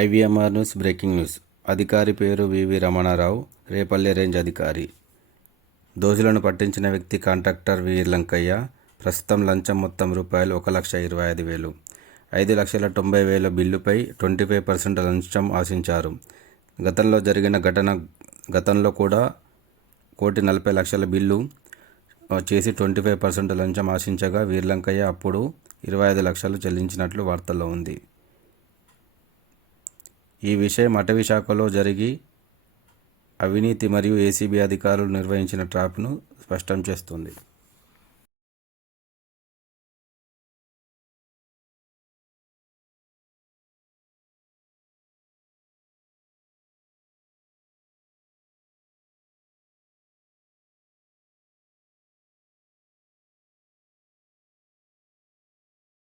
ఐవీఎంఆర్ news breaking news. అధికారి పేరు వివి Ramanarao, Repalle range అధికారి. దోషులను పట్టించిన వ్యక్తి కాంట్రాక్టర్ వీర్లంకయ్య. ప్రస్తుతం లంచం మొత్తం రూపాయలు 1,25,000. 5,90,000 బిల్లుపై 25% లంచం ఆశించారు. గతంలో జరిగిన గతంలో కూడా 1,40,00,000 బిల్లు చేసి 25% లంచం ఆశించగా వీర్లంకయ్య అప్పుడు 25 లక్షలు చెల్లించినట్లు వార్తల్లో ఉంది. ఈ విషయం అటవీ శాఖలో జరిగి అవినీతి మరియు ఏసీబీ అధికారులు నిర్వహించిన ట్రాప్ను స్పష్టం చేస్తుంది.